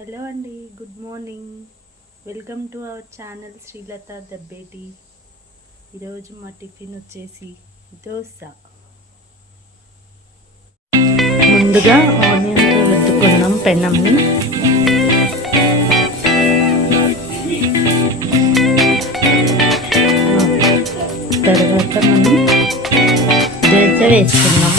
హలో అండి, good morning. Welcome to our channel Srilatha Dabbeti. ఈరోజు మా టిఫిన్ వచ్చేసి దోశ. ముందుగా ఆనియన్ రుద్దుకున్నాం పెనంని. తర్వాత మనం దోశ వేసుకున్నాం.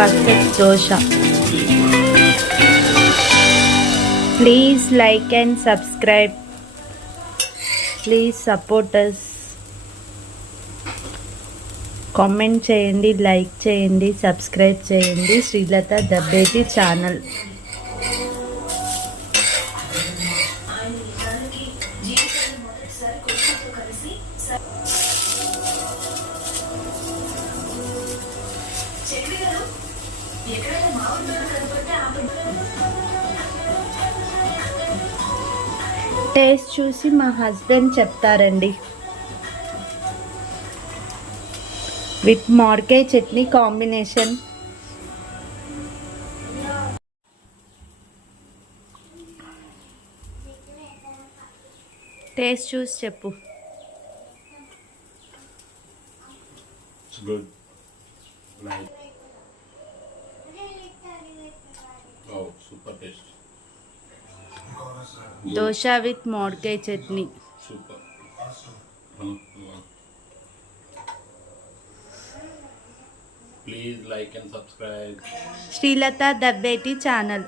Perfect dosha. Please like and subscribe. Please support us. Comment చేయండి, లైక్ చేయండి, సబ్స్క్రైబ్ చేయండి శ్రీలత దబ్బేటి ఛానల్. టేస్ట్ చూసి మా హస్బెండ్ చెప్తారండి. విత్ మామిడికాయ చట్నీ కాంబినేషన్. టేస్ట్ చూసి చెప్పు. దోశ విత్ మామిడికాయ chutney. Please like and subscribe Srilatha Dabbeti ఛానల్.